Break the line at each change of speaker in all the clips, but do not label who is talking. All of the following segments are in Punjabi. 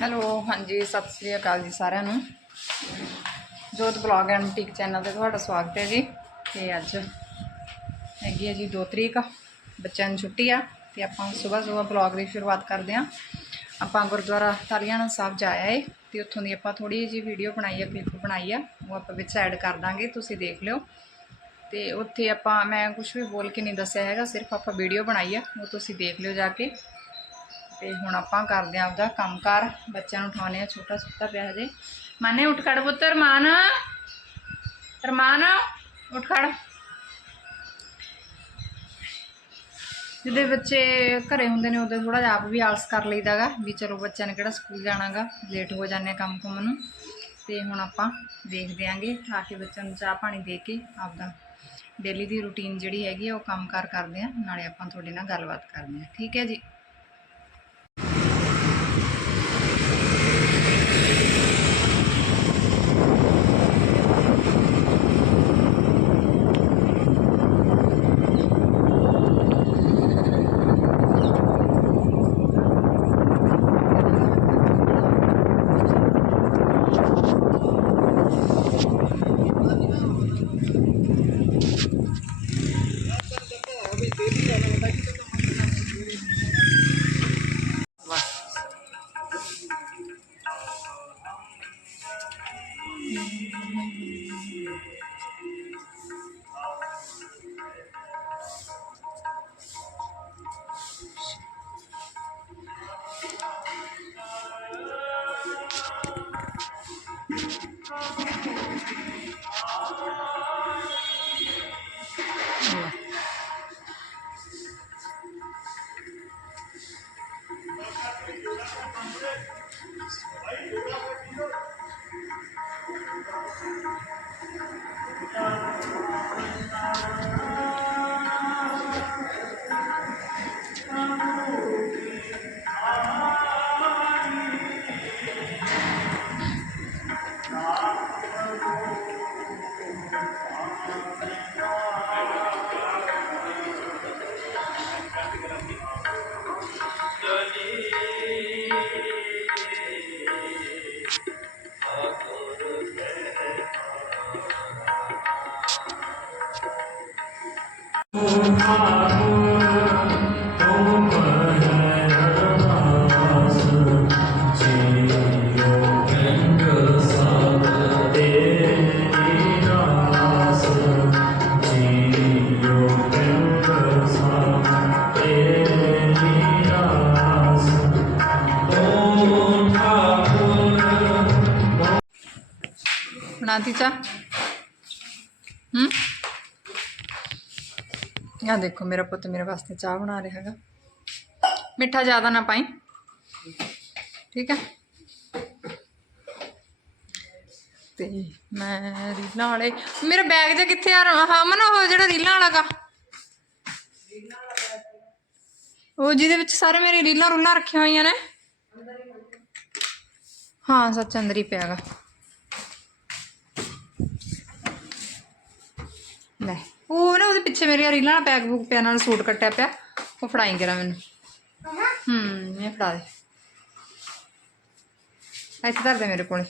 ਹੈਲੋ, ਹਾਂਜੀ, ਸਤਿ ਸ੍ਰੀ ਅਕਾਲ ਜੀ ਸਾਰਿਆਂ ਨੂੰ। ਜੋਤ ਬਲੌਗ ਐਂਡ ਟਿਕ ਚੈਨਲ ਤੇ ਤੁਹਾਡਾ ਸਵਾਗਤ ਹੈ ਜੀ। ਤੇ ਅੱਜ ਹੈਗੀ ਹੈ ਜੀ 2 ਤਰੀਕ, ਬੱਚਿਆਂ ਨੂੰ ਛੁੱਟੀ ਆ, ਤੇ ਆਪਾਂ ਸਵੇਰ ਸਵੇਰ ਬਲੌਗ ਦੀ ਸ਼ੁਰੂਆਤ ਕਰਦੇ ਹਾਂ। ਆਪਾਂ ਗੁਰਦੁਆਰਾ ਤਾਲੀਆਣਾ ਸਾਹਿਬ ਜਾਇਆ ਏ ਤੇ ਉੱਥੋਂ ਦੀ ਆਪਾਂ ਥੋੜੀ ਜਿਹੀ ਵੀਡੀਓ ਬਣਾਈ ਆ ਕਲਿੱਪ ਬਣਾਈ ਆ, ਉਹ ਆਪਾਂ ਵਿੱਚ ਐਡ ਕਰ ਦਾਂਗੇ, ਤੁਸੀਂ ਦੇਖ ਲਿਓ। ਤੇ ਉੱਥੇ ਆਪਾਂ, ਮੈਂ ਕੁਝ ਵੀ ਬੋਲ ਕੇ ਨਹੀਂ ਦੱਸਿਆ ਹੈਗਾ, ਸਿਰਫ ਆਪਾਂ ਵੀਡੀਓ ਬਣਾਈ ਆ, ਉਹ ਤੁਸੀਂ ਦੇਖ ਲਿਓ ਜਾ ਕੇ। ਤੇ ਹੁਣ ਆਪਾਂ ਕਰਦੇ ਆਂ ਆਪਦਾ ਕੰਮਕਾਰ। ਬੱਚਿਆਂ ਨੂੰ ਉਠਾਉਣੇ ਆ ਛੋਟਾ ਸੁੱਤਾ ਪਿਆ ਹਜੇ। ਮਾਨੇ, ਉੱਠ ਖੜ ਪੁੱਤਰ, ਮਾਨ। ਰਮਾਨ ਉੱਠ ਖੜ। ਜਿਹਦੇ ਬੱਚੇ ਘਰੇ ਹੁੰਦੇ ਨੇ ਉਦੋਂ ਥੋੜਾ ਜਿਹਾ ਆਪ ਵੀ ਆਲਸ ਕਰ ਲਈਦਾਗਾ ਵੀ ਚਲੋ ਬੱਚਿਆਂ ਨੇ ਕਿਹੜਾ ਸਕੂਲ ਜਾਣਾਗਾ ਲੇਟ ਹੋ ਜਾਂਦੇ ਆ ਕੰਮ ਕੁਮ ਨੂੰ। ਤੇ ਹੁਣ ਆਪਾਂ ਦੇਖਦੇ ਆਂਗੇ, ਆ ਕੇ ਬੱਚਿਆਂ ਨੂੰ ਚਾਹ ਪਾਣੀ ਦੇ ਕੇ ਆਪਦਾ ਡੇਲੀ ਦੀ ਰੁਟੀਨ ਜਿਹੜੀ ਹੈਗੀ ਆ, ਉਹ ਕੰਮਕਾਰ ਕਰਦੇ ਆ ਨਾਲੇ ਆਪਾਂ ਤੁਹਾਡੇ ਨਾਲ ਗੱਲਬਾਤ ਕਰਦੇ ਆ ਠੀਕ ਹੈ ਜੀ। ਬਣਾਤੀ hmm? ਆ ਦੇਖੋ, ਮੇਰਾ ਪੁੱਤ ਮੇਰੇ ਵਾਸਤੇ ਚਾਹ ਬਣਾ ਰਿਹਾ ਹੈਗਾ। ਮਿੱਠਾ ਜ਼ਿਆਦਾ ਨਾ ਪਾਈ। ਠੀਕ ਹੈ? ਤੇ ਮੈਂ ਰੀਲਾਂ ਵਾਲੇ ਮੇਰਾ ਬੈਗ ਜੇ ਕਿੱਥੇ ਆ ਹਾਂ ਉਹ ਜਿਹੜਾ ਰੀਲਾਂ ਵਾਲਾ ਗਾ ਉਹ ਜਿਹਦੇ ਵਿੱਚ ਸਾਰੇ ਮੇਰੇ ਰੀਲਾਂ ਰੁੱਲਾਂ ਰੱਖੀਆਂ ਹੋਈਆਂ ਨੇ। ਹਾਂ, ਸੱਚ ਅੰਦਰ ਹੀ ਪਿਆਗਾ ਲੈ। ਉਹ ਨਾ ਉਹਦੇ ਪਿੱਛੇ ਮੇਰੇ ਰੀਲਾਂ ਨਾਲ ਪੈਕ ਬੁੱਕ ਪਿਆ ਨਾਲ ਸੂਟ ਕੱਟਿਆ ਪਿਆ। ਉਹ ਫੜਾਈ ਕਰਾਂ ਮੈਨੂੰ। ਹੂੰ ਇਹ ਫੜਾ ਦੇ। ਇੱਥੇ ਧਰ ਦੇ ਮੇਰੇ ਕੋਲੇ।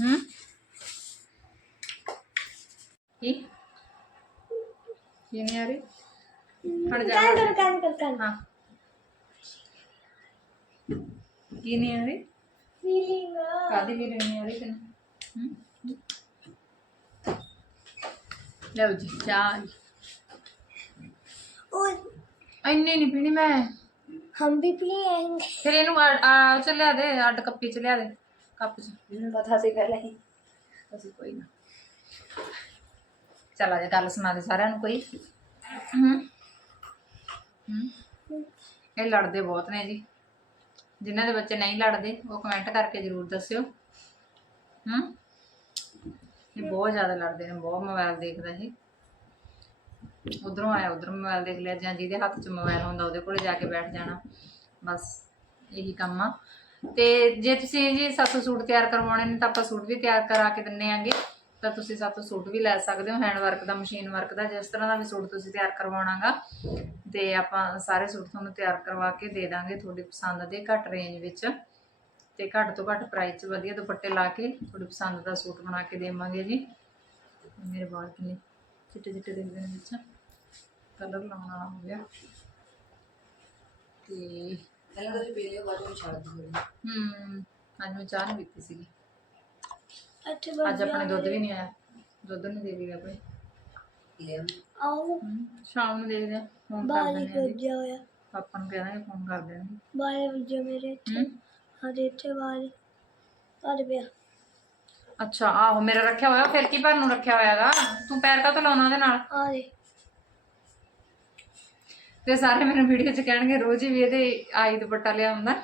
ਹੂੰ। ਕੀ? ਕੀ ਨਹੀਂ ਆ ਰਹੀ? ਹਟ ਜਾ। ਹਾਂ। ਕੀ ਨਹੀਂ ਆ ਰਹੀ? ਕਾਦੀ ਵੀ ਨਹੀਂ ਆ ਰਹੀ ਤੈਨੂੰ? ਲਓ ਜੀ ਚਾਹ ਇੰਨੇ ਨਹੀਂ ਪੀਣੀ ਮੈਂ
हम भी पिएंगे
ਫਿਰ ਇਹਨੂੰ ਆ- ਆ ਚ ਲਿਆ ਦੇ ਅੱਡ ਕੱਪੀ ਚ ਲਿਆ ਦੇ ਕੱਪ ਚ
पता से पहले ही
ਅਸੀਂ ਕੋਈ ਨਾ ਚੱਲ ਆ ਜਾ ਗੱਲ ਸੁਣਾ ਦੇ ਸਾਰਿਆਂ ਨੂੰ ਕੋਈ ਹੂੰ ਹੂੰ ਇਹ ਲੜਦੇ ਬਹੁਤ ਨੇ ਜੀ ਜਿਨ੍ਹਾਂ ਦੇ ਬੱਚੇ ਨਹੀਂ ਲੜਦੇ ਉਹ ਕਮੈਂਟ ਕਰਕੇ ਜ਼ਰੂਰ ਦੱਸਿਓ ਹੂੰ ਇਹ ਬਹੁਤ ਜ਼ਿਆਦਾ ਲੜਦੇ ਨੇ, ਬਹੁਤ ਮੋਬਾਈਲ ਦੇਖਦਾ ਇਹ। ਉਧਰੋਂ ਆਇਆ, ਉਧਰੋਂ ਮੋਬਾਈਲ ਦੇਖ ਲਿਆ, ਜਾਂ ਜਿਹਦੇ ਹੱਥ 'ਚ ਮੋਬਾਈਲ ਹੁੰਦਾ ਉਹਦੇ ਕੋਲੇ ਜਾ ਕੇ ਬੈਠ ਜਾਣਾ। ਬਸ ਇਹੀ ਕੰਮ ਆ। ਤੇ ਜੇ ਤੁਸੀਂ ਜੀ ਸਾਤੋਂ ਸੂਟ ਤਿਆਰ ਕਰਵਾਉਣੇ ਨੇ ਤਾਂ ਆਪਾਂ ਸੂਟ ਵੀ ਤਿਆਰ ਕਰਾ ਕੇ ਦਿੰਨੇ ਆਂਗੇ। ਤਾਂ ਤੁਸੀਂ ਸਾਡੇ ਸੂਟ ਵੀ ਲੈ ਸਕਦੇ ਹੋ ਹੈਂਡ ਵਰਕ ਦਾ, ਮਸ਼ੀਨ ਵਰਕ ਦਾ, ਜਿਸ ਤਰ੍ਹਾਂ ਦਾ ਵੀ ਸੂਟ ਤੁਸੀਂ ਤਿਆਰ ਕਰਵਾਉਣਾਗਾ। ਤੇ ਆਪਾਂ ਸਾਰੇ ਸੂਟ ਤੁਹਾਨੂੰ ਤਿਆਰ ਕਰਵਾ ਕੇ ਦੇ ਦਾਂਗੇ, ਤੁਹਾਡੀ ਪਸੰਦ ਦੇ ਘੱਟ ਰੇਂਜ ਵਿੱਚ। ਤੇ ਘੱਟ ਤੋਂ ਘੱਟ ਪ੍ਰਾਈਸ 'ਚ ਵਧੀਆ ਦੁਪੱਟੇ ਲਾ ਕੇ ਤੁਹਾਡੀ ਪਸੰਦ ਦਾ ਸੂਟ ਬਣਾ ਕੇ ਦੇਵਾਂਗੇ ਜੀ। ਮੇਰੇ ਵਾਲ ਕਿੰਨੇ ਚਿੱਟੇ ਚਿੱਟੇ ਦਿਖਦੇ ਨੇ ਵਿੱਚ। ਕਲਰ ਲਾਉਣ ਵਾਲਾ ਹੋ ਗਿਆ। ਤੇ
ਪਹਿਲਾਂ ਤਾਂ ਪੀ ਲਿਓ ਬਾਅਦ ਵਿੱਚ ਛੱਡ ਦਿਓ।
ਹੂੰ ਅੱਜ ਮੈਂ ਚਾਹ ਨਹੀਂ ਪੀਤੀ ਸੀਗੀ। ਅੱਜ ਆਪਣੇ ਦੁੱਧ ਵੀ ਨਹੀਂ ਆਇਆ। ਦੁੱਧ ਨਹੀਂ ਦੇ ਕੋਈ
ਲੈ
ਆਓ।
ਸ਼ਾਮ ਨੂੰ ਦੇਖਦੇ ਆ ਫੋਨ ਕਰ
ਬਾਲੀ
ਦਿੰਦੇ ਆ ਜੀ।
ਵੱਜਿਆ ਹੋਇਆ।
ਪਾਪਾ ਨੂੰ ਕਹਿ ਦਾਂਗੇ ਫੋਨ ਕਰ ਦੇਣਗੇ।
ਬਾਲੀ ਵੱਜਿਆ ਮੇਰੇ ਇੱਥੇ। ਹਰੇ ਇੱਥੇ ਬਾਲੀ ਕਰ ਪਿਆ।
ਅੱਛਾ ਆਹੋ ਮੇਰਾ ਰੱਖਿਆ ਹੋਇਆ ਫਿਰ ਕੀ ਭਰ ਨੂੰ ਰੱਖਿਆ ਹੋਇਆਗਾ ਤੂੰ ਪੈਰ ਕਾ ਲਾਉਣਾ ਉਹਦੇ ਨਾਲ?
ਆ ਦੇ
ਤੇ ਸਾਰੇ ਮੈਨੂੰ ਵੀਡੀਓ 'ਚ ਕਹਿਣਗੇ ਰੋਜ਼ ਹੀ ਵੀ ਇਹਦੇ ਆਈ ਦੁਪੱਟਾ ਲਿਆ ਹੁੰਦਾ।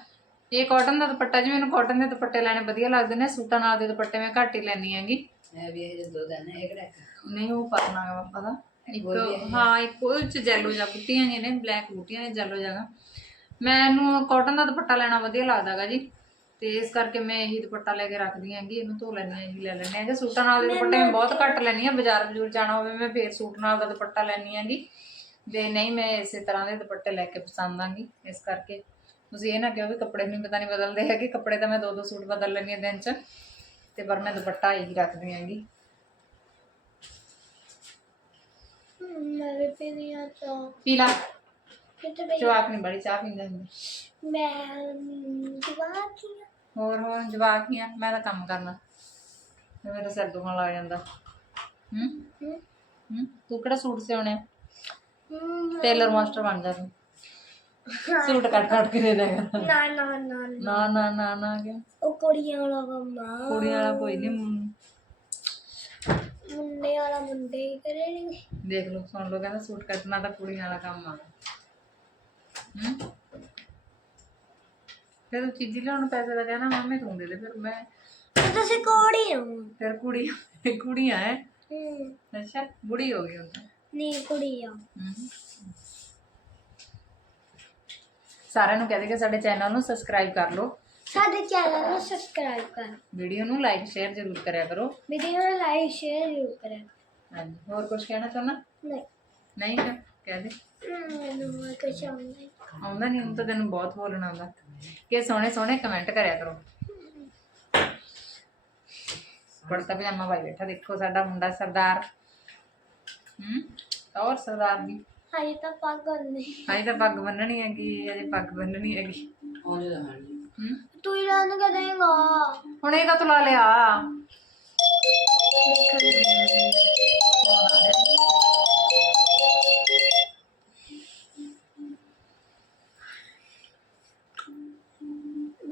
ਇਹ ਕਾਟਨ ਦਾ ਦੁਪੱਟਾ ਜੀ ਮੈਨੂੰ ਕਾਟਨ ਦੇ ਦੁਪੱਟੇ ਲੈਣੇ ਵਧੀਆ ਲੱਗਦੇ ਨੇ ਸੂਟਾਂ ਨਾਲ ਦੇ ਦੁਪੱਟੇ ਮੈਂ ਘੱਟ ਹੀ ਲੈਣੀ ਹੈਗੀ।
ਮੈਂ ਵੀ ਇਹ ਦੋ ਦਿਨ ਇਹ ਕਿਹੜਾ
ਨਹੀਂ ਉਹ ਪਰਨਾ ਗਾ ਪਾਪਾ ਦਾ। ਇੱਕ ਹਾਂ ਇੱਕ ਉਹਦੇ ਚ ਜੈਲੋ ਜਾਂ ਬੂਟੀਆਂ ਨੇ ਬਲੈਕ ਬੂਟੀਆਂ ਨੇ ਜੈਲੋ ਜਗਾ ਮੈਨੂੰ ਕਾਟਨ ਦਾ ਦੁਪੱਟਾ ਲੈਣਾ ਵਧੀਆ ਲੱਗਦਾਗਾ ਜੀ। ਤੇ ਇਸ ਕਰਕੇ ਮੈਂ ਇਹੀ ਦੁਪੱਟਾ ਲੈ ਕੇ ਰੱਖਦੀ ਹੈਗੀ ਇਹਨੂੰ ਧੋ ਲੈਣੀ ਹਾਂ ਇਹੀ ਲੈ ਲੈਣੀ ਹੈਗੀ ਸੂਟਾਂ ਨਾਲ ਦੇ ਦੁਪੱਟੇ ਮੈਂ ਬਹੁਤ ਘੱਟ ਲੈਣੀ ਆ ਬਾਜ਼ਾਰ ਬਜ਼ੂਰ ਜਾਣਾ ਹੋਵੇ ਮੈਂ ਫੇਰ ਸੂਟ ਨਾਲ ਦਾ ਦੁਪੱਟਾ ਲੈਣੀ ਹੈਗੀ। ਤੇ ਨਹੀਂ ਮੈਂ ਇਸੇ ਤਰ੍ਹਾਂ ਦੇ ਦੁਪੱਟੇ ਲੈ ਕੇ ਪਸੰਦ ਆਂਗੀ ਇਸ ਕਰਕੇ। ਤੁਸੀਂ ਇਹ ਨਾ ਕਿਹਾ ਵੀ ਕੱਪੜੇ ਨਹੀਂ ਪਤਾ ਨਹੀਂ ਬਦਲਦੇ ਹੈਗੇ ਕੱਪੜੇ ਤਾਂ ਮੈਂ ਦੋ ਦੋ ਸੂਟ ਬਦਲ ਲੈਂਦੀ ਹਾਂ ਦਿਨ 'ਚ ਤੇ ਪਰ ਮੈਂ ਦੁਪੱਟਾ ਇਹੀ ਰੱਖਦੀ ਹੈਗੀ।
ਮੈਂ ਵੀ ਪੀਣੀ ਆ ਚਾਹ।
ਪੀ ਲਾ ਜਵਾਕ ਨਹੀਂ ਬੜੀ ਚਾਹ ਪੀਂਦਾ ਹੁੰਦਾ
ਮੈਂ ਦੁਆ ਕੀ
ਹੋਰ ਹੋਰ ਜਵਾਕ ਹੀ ਆ ਮੈਂ ਤਾਂ ਕੰਮ ਕਰਨਾ ਤੇ ਮੇਰਾ ਸਿਰ ਦੁਖਣ ਲੱਗ ਜਾਂਦਾ ਹੂੰ
ਹੂੰ
ਹੂੰ ਤੂੰ ਕਿਹੜਾ ਸੂਟ ਸਿਉਣੇ
ਹੂੰ
ਟੇਲਰ ਮਾਸਟਰ ਬਣ ਜਾ ਤੂੰ ਸੂਟ ਕੱਟ ਕੱਟ ਕੇ ਦੇ ਦੇਗਾ
ਨਾ ਨਾ ਨਾ ਨਾ।
ਨਾ ਨਾ ਨਾ ਨਾ ਕਿ
ਉਹ ਕੁੜੀਆਂ ਵਾਲਾ ਕੰਮ ਆ
ਕੁੜੀਆਂ ਵਾਲਾ ਕੋਈ ਨਹੀਂ
ਮੁੰਡੇ ਵਾਲਾ ਮੁੰਡੇ ਹੀ ਕਰਨਗੇ
ਦੇਖ ਲਓ ਸੁਣ ਲਓ ਕਹਿੰਦਾ ਸੂਟ ਕੱਟਣਾ ਤਾਂ ਕੁੜੀਆਂ ਵਾਲਾ ਕੰਮ ਆ ਹੂੰ। ਫਿਰ ਤੂੰ ਚੀਜ਼ੀ ਲਿਆਉਣ ਪੈਸੇ ਦਾ ਕਹਿਣਾ ਮੰਮੀ ਤੂੰ ਦੇ ਦੇ ਫਿਰ ਮੈਂ
ਤੇ ਤੁਸੀਂ ਕੋੜੀ ਹੋ
ਫਿਰ ਕੁੜੀ ਕੁੜੀਆਂ ਹੈ
ਹੂੰ।
ਅੱਛਾ ਬੁੜੀ ਹੋ ਗਈ ਹੁਣ ਤਾਂ।
ਨਹੀਂ ਕੁੜੀ ਆ।
ਹਮ। ਸਾਰਿਆਂ ਨੂੰ ਕਹਦੇ ਕਿ ਸਾਡੇ ਚੈਨਲ ਨੂੰ ਸਬਸਕ੍ਰਾਈਬ ਕਰ ਲਓ।
ਸਾਡੇ ਚੈਨਲ ਨੂੰ ਸਬਸਕ੍ਰਾਈਬ ਕਰ
ਵੀਡੀਓ ਨੂੰ ਲਾਈਕ ਸ਼ੇਅਰ ਜ਼ਰੂਰ ਕਰਿਆ ਕਰੋ।
ਵੀਡੀਓ ਨੂੰ ਲਾਈਕ ਸ਼ੇਅਰ ਜ਼ਰੂਰ ਕਰਿਆ
ਹਾਂਜੀ ਹੋਰ ਕੁਝ ਕਹਿਣਾ ਚਾਹੁੰਦਾ
ਨਹੀਂ।
ਨਹੀਂ ਤਾਂ ਕਹਿ ਦੇ।
ਮੈਨੂੰ ਹੋਰ ਕੁਛ ਆਉਂਦਾ ਨਹੀਂ
ਆਉਂਦਾ ਨਹੀਂ ਹੁਣ ਤਾਂ ਤੈਨੂੰ ਬਹੁਤ ਬੋਲਣਾ ਆਉਂਦਾ। ਕਿ ਸੋਹਣੇ ਸੋਹਣੇ ਕਮੈਂਟ ਕਰਿਆ ਕਰੋ। ਕੁੜਤਾ ਪਜਾਮਾ ਪਾਈ ਬੈਠਾ ਦੇਖੋ ਸਾਡਾ ਮੁੰਡਾ ਸਰਦਾਰ। ਹੂੰ ਔਰ ਸਰਦਾਰ ਦੀ
ਹਾਈ ਤਾਂ ਪਾਗਲ ਨਹੀਂ
ਹਾਈ ਤਾਂ ਪੱਗ ਬੰਨਣੀ ਹੈਗੀ ਅਜੇ ਪੱਗ ਬੰਨਣੀ ਹੈਗੀ।
ਤਾਂ
ਹੂੰ
ਤੂੰ
ਹੁਣ ਇਹ ਕਾ ਲਾ ਲਿਆ?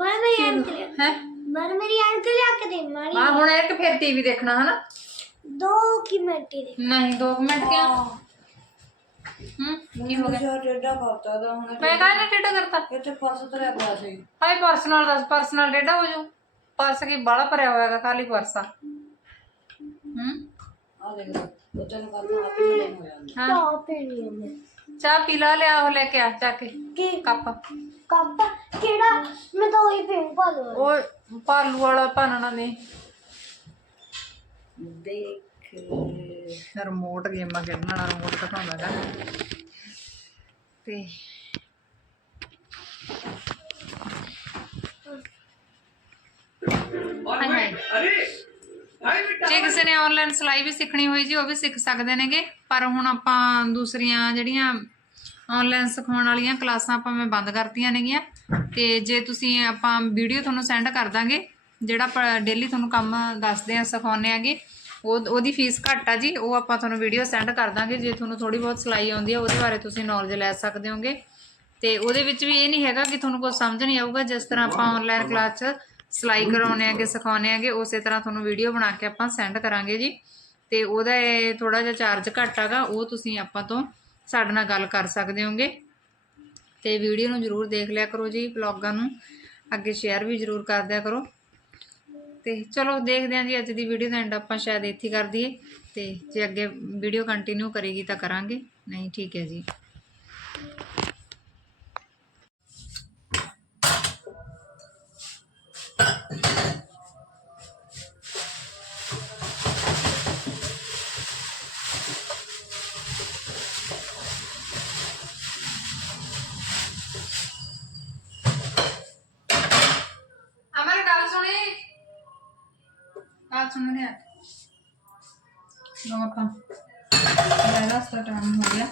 ਬਾਰ ਮੇਰੀ ਅੰਕਲ
ਹੈ?
ਬਾਰ ਮੇਰੀ ਅੰਕਲ ਲਿਆ ਕੇ ਦੇ ਮਾਰੀ
ਆ ਹੁਣ ਇੱਕ ਫਿਰ ਟੀਵੀ ਦੇਖਣਾ ਹਨਾ?
ਦੋ ਕੀ ਮਿੰਟੀ ਦੇ
ਨਹੀਂ 2 ਮਿੰਟ ਕਿਆ ਹੂੰ। ਕੀ ਹੋ ਗਿਆ?
ਜੋ ਟੇਡਾ ਕਰਤਾ ਦਾ ਹੁਣ
ਮੈਂ ਕਾਹ ਨੇ ਟੇਡਾ ਕਰਤਾ?
ਇੱਥੇ ਪਰਸ ਤਰਿਆ ਪਿਆ ਸੀ
ਹਾਏ ਪਰਸਨਲ ਦਾ ਪਰਸਨਲ ਡੇਟਾ ਹੋ ਜੂ ਪਰਸ ਕੀ ਬਾਲਾ ਭਰਿਆ ਹੋਇਆਗਾ ਖਾਲੀ ਪਰਸ ਆ। ਹੂੰ?
ਆ ਦੇਖ ਲਓ ਬੱਚਾ ਨੂੰ ਕਰਨਾ ਆਪੇ ਹੀ ਲੈਣ ਹੋ। ਜਾਂਦਾ
ਹਾਂ
ਚਾਹ ਪੀਣੀ ਆ ਮੈਂ
ਚਾਹ ਪੀ ਲਾ ਲਿਆ ਉਹ ਲੈ ਕੇ ਆ ਚੱਕ ਕੇ।
ਕੀ?
ਕੱਪ।
ਕੱਪ? ਕਿਹੜਾ? ਮੈਂ ਤਾਂ ਉਹੀ ਪੀਉਂ ਪਾ ਲੋ
ਉਹ ਪਾਲੂ ਵਾਲਾ ਭਾਨਣਾ ਨੇ
ਦੇਖ
ਰਿਮੋਟ ਗੇਮਾਂ ਖੇਡਣ ਵਾਲਾ ਰਿਮੋਟ ਦਿਖਾਉਂਦਾ ਗਾ ਤੇ ਹਾਏ ਹਾਏ ਜੇ ਕਿਸੇ ਨੇ ਆਨਲਾਈਨ ਸਿਲਾਈ ਵੀ ਸਿੱਖਣੀ ਹੋਈ ਜੀ, ਉਹ ਵੀ ਸਿੱਖ ਸਕਦੇ ਨੇਗੇ। ਪਰ ਹੁਣ ਆਪਾਂ ਦੂਸਰੀਆਂ ਜਿਹੜੀਆਂ ਆਨਲਾਈਨ ਸਿਖਾਉਣ ਵਾਲੀਆਂ ਕਲਾਸਾਂ ਆਪਾਂ ਮੈਂ ਬੰਦ ਕਰਤੀਆਂ ਨੇਗੀਆਂ। ਤੇ ਜੇ ਤੁਸੀਂ ਆਪਾਂ ਵੀਡੀਓ ਤੁਹਾਨੂੰ ਸੈਂਡ ਕਰ ਦਾਂਗੇ, ਜਿਹੜਾ ਆਪਾਂ ਡੇਲੀ ਤੁਹਾਨੂੰ ਕੰਮ ਦੱਸਦੇ ਆ ਸਿਖਾਉਂਦੇ ਆਗੇ ਉਹ ਉਹਦੀ ਫੀਸ ਘੱਟ ਆ ਜੀ, ਉਹ ਆਪਾਂ ਤੁਹਾਨੂੰ ਵੀਡੀਓ ਸੈਂਡ ਕਰ ਦਾਂਗੇ। ਜੇ ਤੁਹਾਨੂੰ ਥੋੜੀ ਬਹੁਤ ਸਿਲਾਈ ਆਉਂਦੀ ਆ, ਉਹਦੇ ਬਾਰੇ ਤੁਸੀਂ ਨੌਲੇਜ ਲੈ ਸਕਦੇ ਹੋਗੇ। ਤੇ ਉਹਦੇ ਵਿੱਚ ਵੀ ਇਹ ਨਹੀਂ ਹੈਗਾ ਕਿ ਤੁਹਾਨੂੰ ਕੁਝ ਸਮਝ ਨਹੀਂ ਆਊਗਾ, ਜਿਸ ਤਰ੍ਹਾਂ ਆਪਾਂ ਆਨਲਾਈਨ ਕਲਾਸ 'ਚ ਸਿਲਾਈ ਕਰਾਉਣੇ ਆਗੇ ਸਿਖਾਉਣੇ ਆਗੇ, ਉਸੇ ਤਰ੍ਹਾਂ ਤੁਹਾਨੂੰ ਵੀਡੀਓ ਬਣਾ ਕੇ ਆਪਾਂ ਸੈਂਡ ਕਰਾਂਗੇ ਜੀ। ਤੇ ਉਹਦਾ ਇਹ ਥੋੜਾ ਜਿਹਾ ਚਾਰਜ ਘੱਟ ਹੈਗਾ, ਉਹ ਤੁਸੀਂ ਆਪਾਂ ਤੋਂ ਸਾਡੇ ਨਾਲ ਗੱਲ ਕਰ ਸਕਦੇ ਹੋਗੇ। ਤੇ ਵੀਡੀਓ ਨੂੰ ਜਰੂਰ ਦੇਖ ਲਿਆ ਕਰੋ ਜੀ ਵਲੌਗਾਂ ਨੂੰ। ਅੱਗੇ ਸ਼ੇਅਰ ਵੀ ਜਰੂਰ ਕਰ ਦਿਆ ਕਰੋ। ਤੇ ਚਲੋ ਦੇਖਦੇ ਹਾਂ ਜੀ, ਅੱਜ ਦੀ ਵੀਡੀਓ ਦਾ ਐਂਡ ਆਪਾਂ ਸ਼ਾਇਦ ਇੱਥੇ ਹੀ ਕਰ ਦਈਏ। ਤੇ ਜੇ ਅੱਗੇ ਵੀਡੀਓ ਕੰਟੀਨਿਊ ਕਰੇਗੀ ਤਾਂ ਕਰਾਂਗੇ। ਨਹੀਂ, ਠੀਕ ਹੈ ਜੀ। ਸੁਣਨੇ ਆ। ਲੋ ਆਪਾਂ ਪਹਿਲਾ ਟਾਈਮ ਹੋ ਗਿਆ।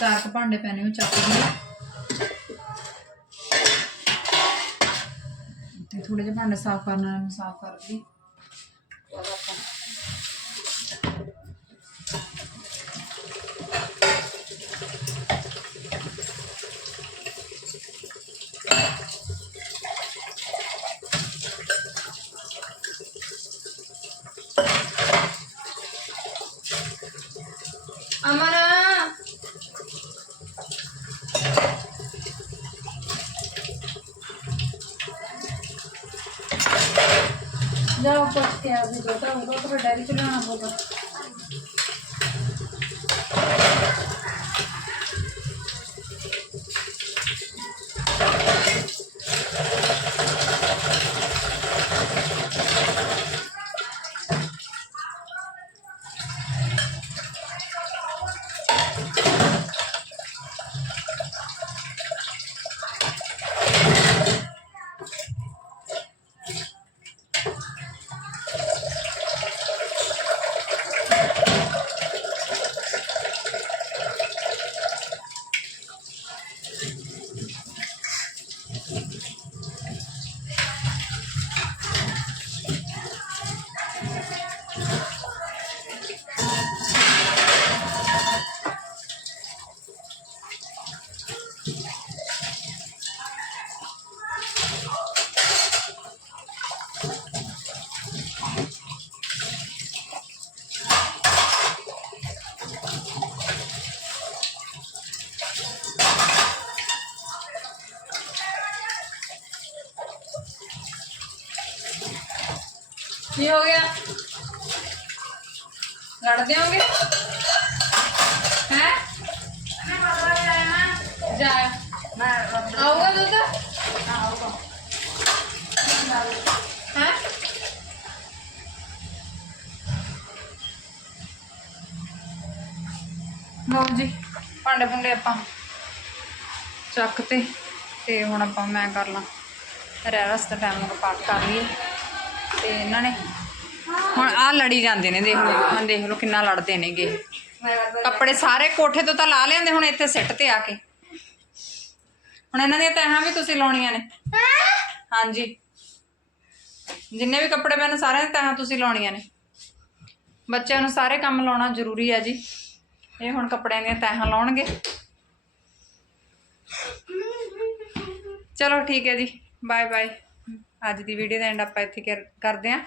ਚਾਰ ਭਾਂਡੇ ਪੈਣੇ ਵਿੱਚ ਚੱਕ ਲਈਏ। ਤੇ ਥੋੜੇ ਜਿਹਾ ਭਾਂਡੇ ਸਾਫ਼ ਕਰਨਾ ਮੈਂ ਸਾਫ਼ ਕਰ ਲਈ ਜਾਓ ਪੁੱਛ ਕੇ ਆ ਵੀ ਦੋਤਰਾ ਹੋਗਾ ਤਾਂ ਫਿਰ ਡੈਰੀ ਕੀ ਹੋ ਗਿਆ? ਲੜਦੇ ਹੋਗੇ? ਹੈ? ਜਾ। ਆਊਗਾ ਦੁੱਧ? ਹੈ? ਲਓ ਜੀ, ਭਾਂਡੇ ਭੁੰਡੇ ਆਪਾਂ ਚੱਕ ਤੇ ਤੇ ਹੁਣ ਆਪਾਂ ਮੈਂ ਕਰ ਲਾਂ। ਰਹਿ ਰਸਤਾ ਟਾਈਮ ਨੂੰ ਪਾਠ ਕਰ ਲਈਏ। ਤੇ ਇਹਨਾਂ ਨੇ ਹੁਣ ਆ ਲੜੀ ਜਾਂਦੇ ਨੇ, ਦੇਖ ਲਓ, ਹੁਣ ਦੇਖ ਲਓ ਕਿੰਨਾ ਲੜਦੇ ਨੇਗੇ। ਕੱਪੜੇ ਸਾਰੇ ਕੋਠੇ ਤੋਂ ਤਾਂ ਲਾ ਲਿਆਂਦੇ, ਹੁਣ ਇੱਥੇ ਸਿੱਟ ਤੇ ਆ ਕੇ। ਹੁਣ ਇਹਨਾਂ ਦੀਆਂ ਤਹਾਂ ਵੀ ਤੁਸੀਂ ਲਾਉਣੀਆਂ ਨੇ। ਹਾਂਜੀ। ਜਿੰਨੇ ਵੀ ਕੱਪੜੇ ਪੈਣ ਸਾਰਿਆਂ ਦੀਆਂ ਤਹਾਂ ਤੁਸੀਂ ਲਾਉਣੀਆਂ ਨੇ। ਬੱਚਿਆਂ ਨੂੰ ਸਾਰੇ ਕੰਮ ਲਾਉਣਾ ਜ਼ਰੂਰੀ ਹੈ ਜੀ। ਇਹ ਹੁਣ ਕੱਪੜਿਆਂ ਦੀਆਂ ਤਹਾਂ ਲਾਉਣਗੇ। ਚਲੋ ਠੀਕ ਹੈ ਜੀ। ਬਾਏ ਬਾਏ ਅੱਜ ਦੀ ਵੀਡੀਓ ਦਾ ਐਂਡ ਆਪਾਂ ਇੱਥੇ ਕਰਦੇ ਹਾਂ।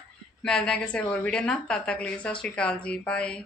ਮਿਲਦੇ ਹਾਂ ਕਿਸੇ ਹੋਰ ਵੀਡੀਓ ਨਾਲ। ਤਦ ਤੱਕ ਲਈ ਸਤਿ ਸ਼੍ਰੀ ਅਕਾਲ ਜੀ। ਬਾਏ